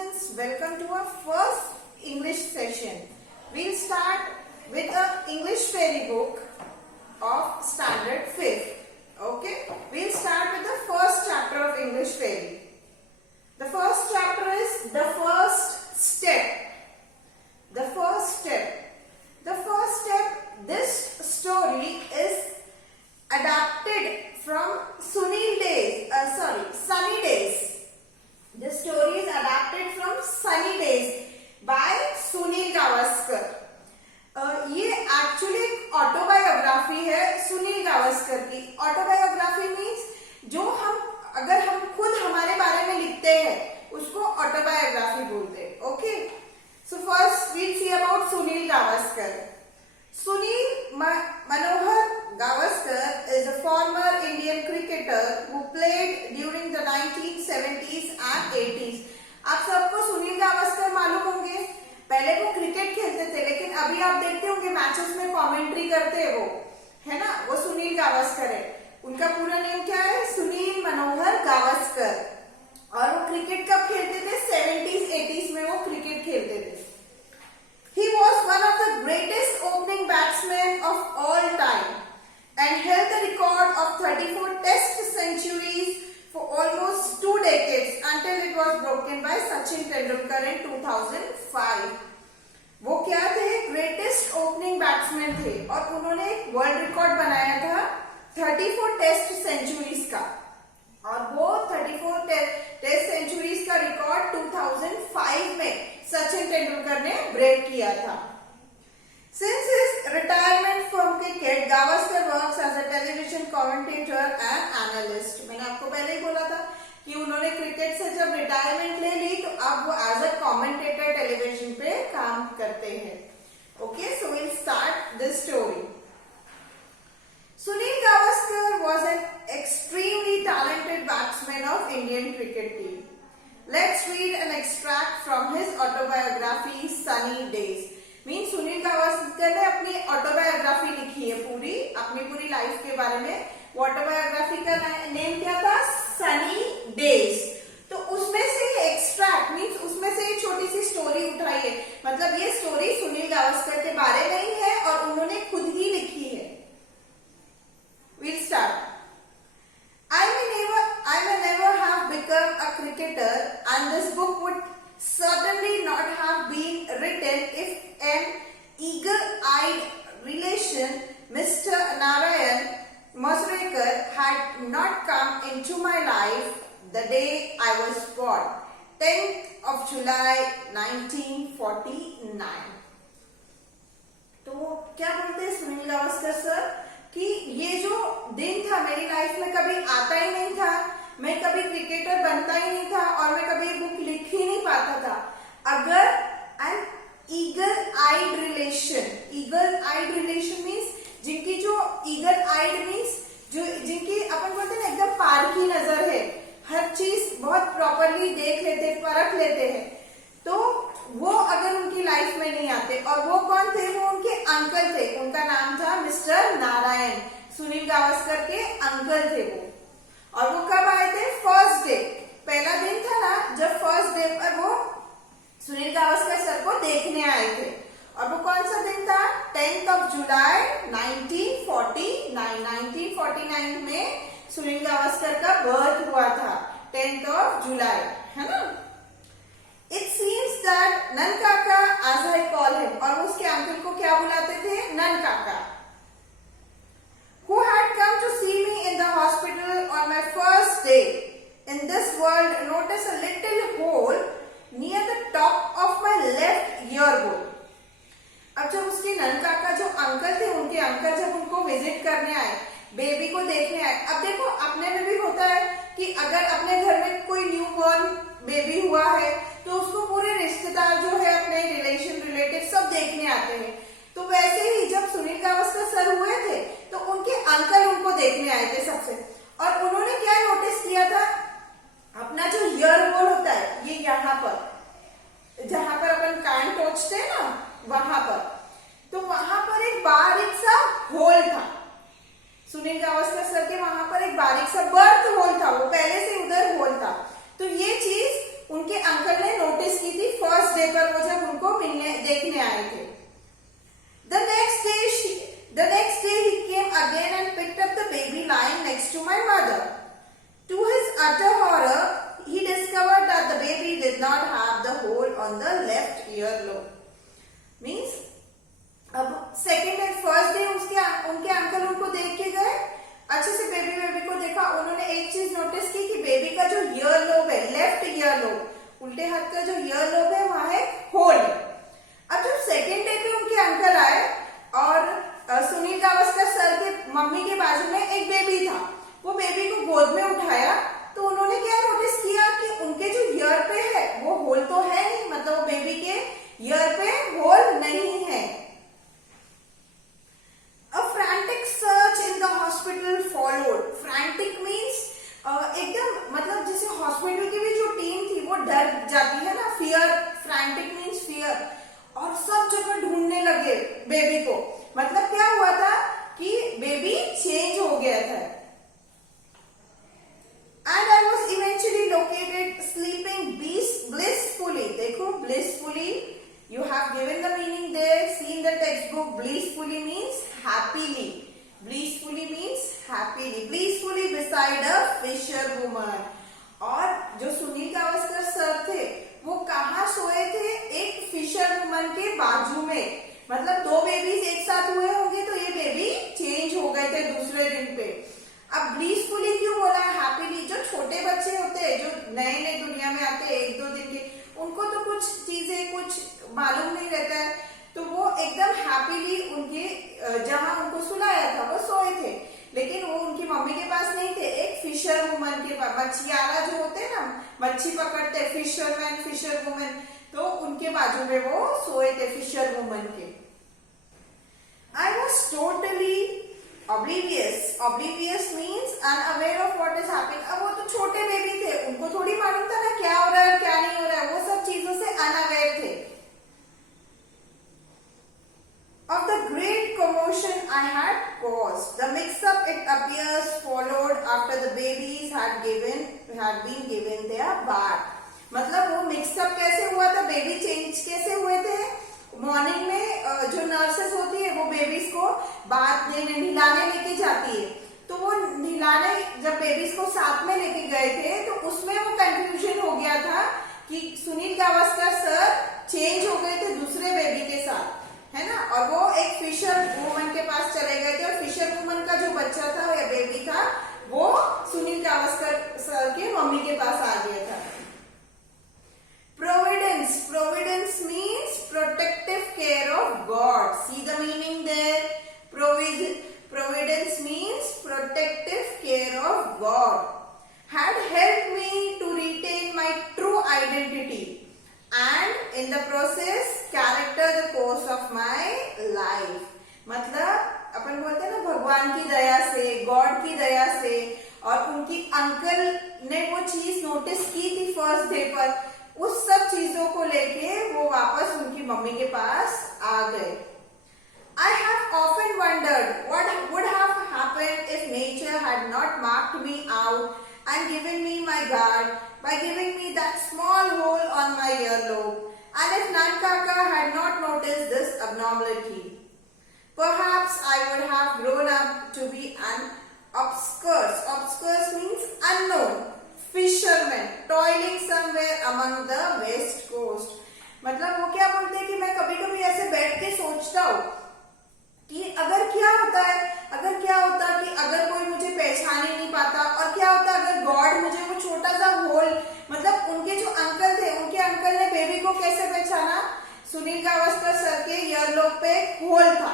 students, welcome to our first English session. We'll start with the English fairy book of standard 5th. Okay, we'll start with the first chapter of English fairy. The first chapter is the first step. The first step. The first step, this story is adapted from Sunny Days. This story is adapted from Sunny Days by Sunil Gavaskar. ये actually autobiography है सुनील गावस्कर की. Autobiography means जो अगर हम खुद हमारे बारे में लिखते हैं उसको ऑटोबायोग्राफी बोलते हैं. Okay, so first we'll see about Sunil Gavaskar. Sunil Manohar Gavaskar is a former Indian cricketer who played during the 1970s and 80s. आप सबको सुनील गावस्कर मालूम होंगे. पहले वो क्रिकेट खेलते थे, लेकिन अभी आप देखते होंगे मैचेस में कमेंट्री करते हैं वो, है ना, वो सुनील गावस्कर है. उनका पूरा नेम क्या है? सुनील मनोहर गावस्कर. और वो क्रिकेट कब खेलते थे? 70s 80s में वो क्रिकेट खेलते थे. He was one of the greatest opening batsmen of all time and held the record of 34 test centuries for almost 2 decades until it was broken by Sachin Tendulkar in 2005. वो क्या थे? Greatest opening batsman थे और उन्होंने एक world record बनाया था 34 test centuries का. और वो 34 टेस्ट सेंचुरीज का रिकॉर्ड 2005 में सचिन तेंदुलकर ने ब्रेक किया था. Since his retirement from cricket, Gavaskar works as a television commentator and analyst. मैंने आपको पहले ही बोला था कि उन्होंने क्रिकेट से जब रिटायरमेंट ले ली तो अब वो एज अ कमेंटेटर टेलीविजन पे काम करते हैं. Okay, so will start this story. Sunil Gavaskar was an extremely talented batsman of Indian cricket team. Let's read an extract from his autobiography Sunny Days. Mean Sunil Gavaskar ने अपनी autobiography लिखी है, अपनी पूरी लाइफ के बारे में. वो ऑटोबायोग्राफी का नेम क्या था? सनी डेज. तो उसमें से एक्सट्रैक्ट मीन्स उसमें से एक छोटी सी स्टोरी उठाई है. मतलब ये स्टोरी सुनील गावस्कर के बारे में ही है और उन्होंने खुद ही लिखी है. We'll start. I may never have become a cricketer, and this book would certainly not have been written if an eagle-eyed relation, Mr. Narayan Masrekar, had not come into my life the day I was born, 10th of July 1949. तो क्या बोलते हैं Sunil Gavaskar sir कि ये जो दिन था मेरी लाइफ में कभी आता ही नहीं था, मैं कभी क्रिकेटर बनता ही नहीं था और मैं कभी बुक लिख ही नहीं पाता था अगर an eagle eyed relation means जिनकी जो ईगल आइड मीन्स जो जिनकी अपन बोलते हैं ना एकदम पारखी नजर है, हर चीज बहुत प्रॉपरली देख लेते, परख लेते हैं, तो वो अगर उनकी लाइफ में नहीं आते. और वो कौन थे? वो उनके अंकल थे. उनका नाम था मिस्टर नारायण. सुनील गावस्कर के अंकल थे वो. और वो कब आए थे? फर्स्ट डे, पहला दिन था ना जब फर्स्ट डे पर वो सुनील गावस्कर सर को देखने आए थे. और वो कौन सा दिन था? 10th of July 1949. 1949 में सुनील गावस्कर का बर्थ हुआ था, 10th of July, है ना. It seems that नन काका, as I call him, और उसके अंकल को क्या बुलाते थे? नन काका. Who had come to see me in the hospital on my first day in this world, notice a little hole near the top of my left earbone. अब जब उसके नन काका जो अंकल थे, उनके अंकल जब उनको विजिट करने आए, बेबी को देखने आए. अब देखो अपने में भी होता है कि अगर अपने घर में कोई न्यू बॉर्न बेबी हुआ है तो उसको पूरे रिश्तेदार जो है अपने रिलेटिव सब देखने आते हैं. तो वैसे ही जब सुनील गावस्कर सर हुए थे तो उनके अंकल उनको देखने आए थे सबसे. और उन्होंने क्या नोटिस किया था पर वो जब उनको मिलने देखने आए थे। The next day he came again and picked up the baby lying next to my mother. To his utter horror, he discovered that the baby did not have the hole on the left earlobe. Means अब second and first day उनके uncle उनको देख के गए, अच्छे से baby को देखा, उन्होंने एक चीज नोटिस की कि बेबी का जो ईयर लोब है, लेफ्ट ईयर लोब, उल्टे हाथ का जो ईयर लोब है वहां है होल। अब जब सेकेंड डे पे उनके अंकल आए और सुनील गावस्कर सर के मम्मी के बाजू में एक बेबी था, वो बेबी को गोद में उठाया तो उन्होंने क्या नोटिस किया कि उनके जो ईयर पे है वो होल तो है नहीं, मतलब वो बेबी के ईयर पे होल नहीं है। A frantic search in the hospital followed. Frantic means एकदम मतलब जैसे हॉस्पिटल की भी जो टीम थी वो डर जाती है ना, फियर, फ्रैंटिक मीन्स फियर, और सब जगह ढूंढने लगे बेबी को। मतलब क्या हुआ था कि बेबी चेंज हो गया था। And I was eventually located sleeping blissfully. देखो blissfully, you have given the meaning there. See in the textbook, blissfully means happily. Blissfully means happily. Blissfully beside a fisherwoman. और जो सुनील गावस्कर सर थे वो कहाँ सोए थे? एक फिशरवुमन के बाजू में। मतलब दो बेबीज एक साथ हुए होंगे तो ये बेबी चेंज हो गए थे दूसरे दिन पे। अब ब्लीसफुली क्यों बोला है? हैप्पीली। जो छोटे बच्चे होते हैं जो नए नए दुनिया में आते हैं एक दो दिन के, उनको तो कुछ चीजें कुछ मालूम नहीं रहता है, तो वो एकदम हैप्पीली उनके जहां उनको सुलाया था वो सोए थे, लेकिन वो उनकी मम्मी के पास नहीं थे, एक फिशर वुमन के पास, मछियारा जो होते हैं ना, मच्छी पकड़ते, फिशरमैन फिशर वुमन, तो उनके बाजू में वो सोए थे फिशर वुमन के। I was totally oblivious. Oblivious means unaware of what is happening. अब वो तो छोटे बेबी थे, उनको थोड़ी मालूम था ना क्या हो रहा है क्या नहीं हो रहा है, वो सब चीजों से unaware थे। Of the great commotion I had caused, the mix-up it appears followed after the babies had been given their bath. मतलब वो मिक्सअप कैसे हुआ था, बेबी चेंज कैसे हुए थे? मॉर्निंग में जो नर्सेस होती है वो बेबीज को बाथ देने नहलाने लेके जाती है, तो वो नहलाने जब बेबीज को साथ में लेके गए थे तो उसमें वो कंफ्यूजन हो गया था कि सुनील गावस्कर सर चेंज हो गए थे दूसरे बेबी के साथ, है ना, और वो एक फिशर वुमन के पास चले गए थे और फिशर वुमन का जो बच्चा था या बेबी था वो सुनील गावस्कर सर के मम्मी के पास आ गया था। Providence. Providence means protective care of God. See the meaning there. Providence means protective care of God. Had helped me to retain my true identity and in the process character the course of my life. मतलब अपन बोलते हैं ना भगवान की दया से, God की दया से, और उनकी अंकल ने वो चीज नोटिस की थी फर्स्ट डे पर, उस सब चीजों को लेके वो वापस उनकी मम्मी के पास आ गए। I have often wondered what would have happened if nature had not marked me out and given me my guard by giving me that small hole on my earlobe, and if Nankaka had not noticed this abnormality. Perhaps I would have grown up to be an obscure means unknown fisherman toiling somewhere among the west coast. मतलब वो क्या बोलते हैं कि मैं कभी कभी ऐसे बैठ के सोचता हूँ कि अगर क्या होता कि अगर कोई मुझे पहचान ही नहीं पाता, और क्या होता अगर गॉड मुझे वो छोटा सा होल, मतलब उनके जो अंकल थे उनके अंकल ने बेबी को कैसे पहचाना? सुनील गावस्कर सर के ईयरलोब पे एक होल था,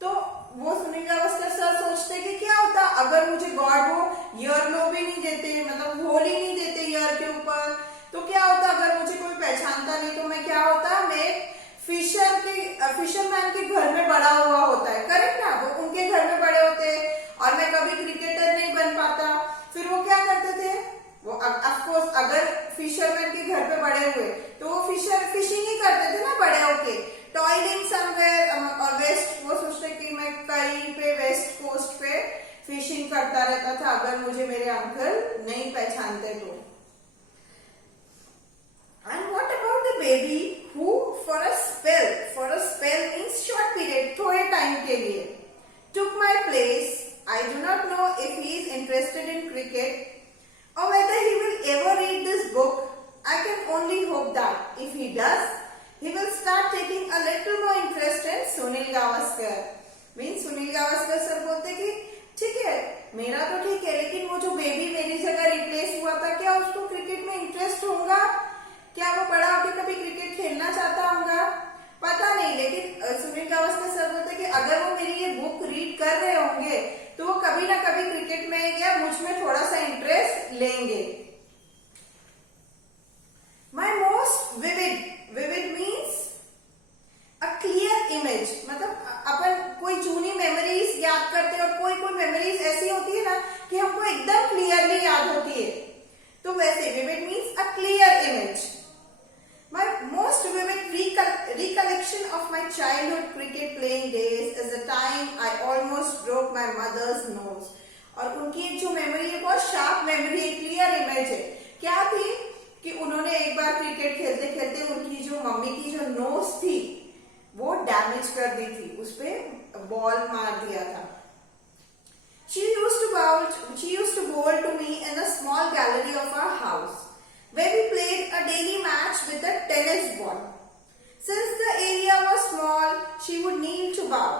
तो वो सुनील गावस्कर सर सोचते कि क्या होता अगर मुझे गॉड वो ईयरलोब ही नहीं देते, मतलब होल ही नहीं देते ईयर के ऊपर, तो क्या होता अगर मुझे कोई पहचानता नहीं, तो मैं क्या होता, मैं फिशरमैन के घर में बड़ा हुआ होता है, करेक्ट ना, वो उनके घर में बड़े होते और मैं कभी क्रिकेटर नहीं बन पाता। फिर वो क्या करते थे, वो ऑफकोर्स अगर फिशरमैन के घर पे बड़े हुए तो वो फिशिंग ही करते थे ना बड़े होके, टॉयलिंग समवेयर, और वेस्ट, वो सोचते कि मैं कहीं पे वेस्ट कोस्ट पे फिशिंग करता रहता था अगर मुझे मेरे अंकल नहीं पहचानते तो। And what about the baby Sunil Gavaskar. Means Sunil Gavaskar sir बोलते कि ठीक है, मेरा तो ठीक है, लेकिन वो जो बेबी मेरी जगह रिप्लेस हुआ था, क्या उसको क्रिकेट में इंटरेस्ट होगा? क्या वो बड़ा होकर कभी क्रिकेट खेलना चाहता होगा? पता नहीं। लेकिन सुनील गावस्कर सर बोलते कि अगर वो मेरी ये बुक रीड कर रहे होंगे तो वो कभी ना कभी क्रिकेट में या मुझ में थोड़ा सा इंटरेस्ट लेंगे। My most vivid means a clear image. मतलब अपन कोई जूनी मेमोरीज याद करते हैं और कोई मेमोरीज ऐसी होती है ना कि हमको एकदम क्लियरली याद होती है, तो वैसे vivid means a clear image. My most vivid recollection of my childhood cricket playing days is the time I almost broke my mother's nose। और उनकी एक जो मेमोरी है, बहुत शार्प मेमोरी, क्लियर इमेज है। क्या थी कि उन्होंने एक बार क्रिकेट खेलते खेलते उनकी जो मम्मी की जो नोज थी वो डैमेज कर दी थी, उसपे बॉल मार दिया था। She used to bowl to me in a small gallery of our house, where we played a daily match with a tennis ball. Since the area was small, she would kneel to bow,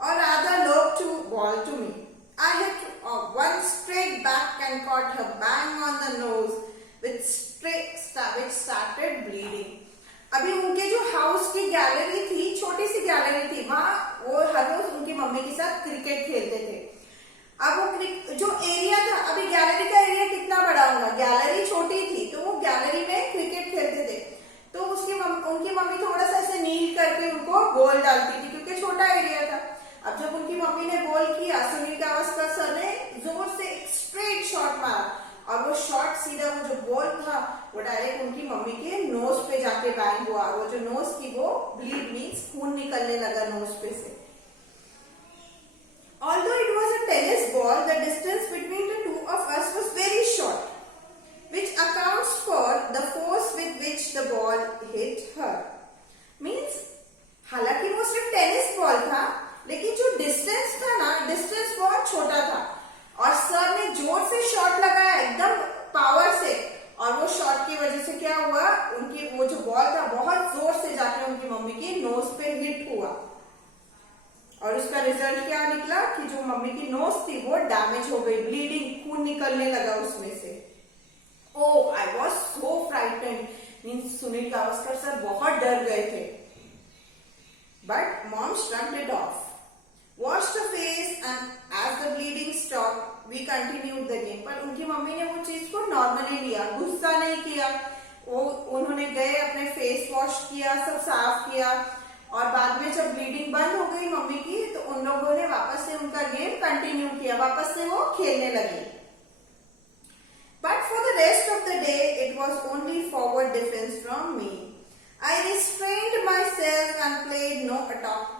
or rather lob to ball to me. I hit one straight back and caught her bang on the nose, which started bleeding. अभी उनके जो house की gallery थी, छोटी सी gallery थी, वहां वो हर रोज उनकी मम्मी के साथ क्रिकेट खेलते थे। अब वो जो एरिया था, अभी गैलरी का एरिया कितना बड़ा होगा, गैलरी छोटी थी तो वो गैलरी में क्रिकेट खेलते थे, तो उनकी मम्मी थोड़ा सा ऐसे नील करके उनको बॉल डालती थी क्योंकि छोटा एरिया था। अब जब उनकी मम्मी ने बॉल किया, सुनील गावस्कर सर ने जोर से एक स्ट्रेट शॉट मारा और वो शॉट सीधा, वो जो बॉल था वो डायरेक्ट उनकी मम्मी के नोज पे जाके बैंग हुआ। वो जो नोज की वो ब्लीड मीन्स खून निकलने लगा नोज पे से। Although it was a tennis ball, the distance between the two of us was very short, which accounts for the force with which the ball hit her. Means, हालांकि वो सिर्फ tennis ball था, लेकिन जो distance था ना, distance बहुत छोटा था और सर ने जोर से शॉट लगाया एकदम पावर से, और वो शॉट की वजह से क्या हुआ, उनकी वो जो बॉल था बहुत जोर से जाके उनकी मम्मी की नोज पे हिट हुआ और उसका रिजल्ट क्या निकला कि जो मम्मी की नोज थी वो डैमेज हो गई, ब्लीडिंग, खून निकलने लगा उसमें से। Oh, I was so frightened. Means Sunil Gavaskar sir बहुत डर गए थे। But mom shrugged it off, washed her face, and as the bleeding stopped, we continued the game। पर उनकी मम्मी ने वो चीज को नॉर्मली लिया, गुस्सा नहीं किया। वो उन्होंने गए, अपने फेस वॉश किया, सब साफ किया और बाद में जब ब्लीडिंग बंद हो गई मम्मी की, तो उन लोगों ने वापस से उनका गेम कंटिन्यू किया, वापस से वो खेलने लगे। But for the rest of the day it was only forward defence from me. I restrained myself and played no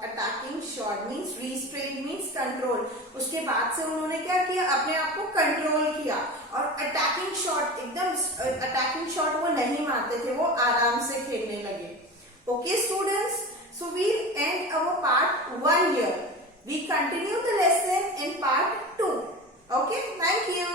attacking shot. Means restrain means control. उसके बाद से उन्होंने क्या किया, अपने आप को कंट्रोल किया और अटैकिंग शॉट, एकदम अटैकिंग शॉट वो नहीं मारते थे, वो आराम से खेलने लगे। Okay students, so we end our part 1 here. We continue the lesson in part 2. Okay, thank you.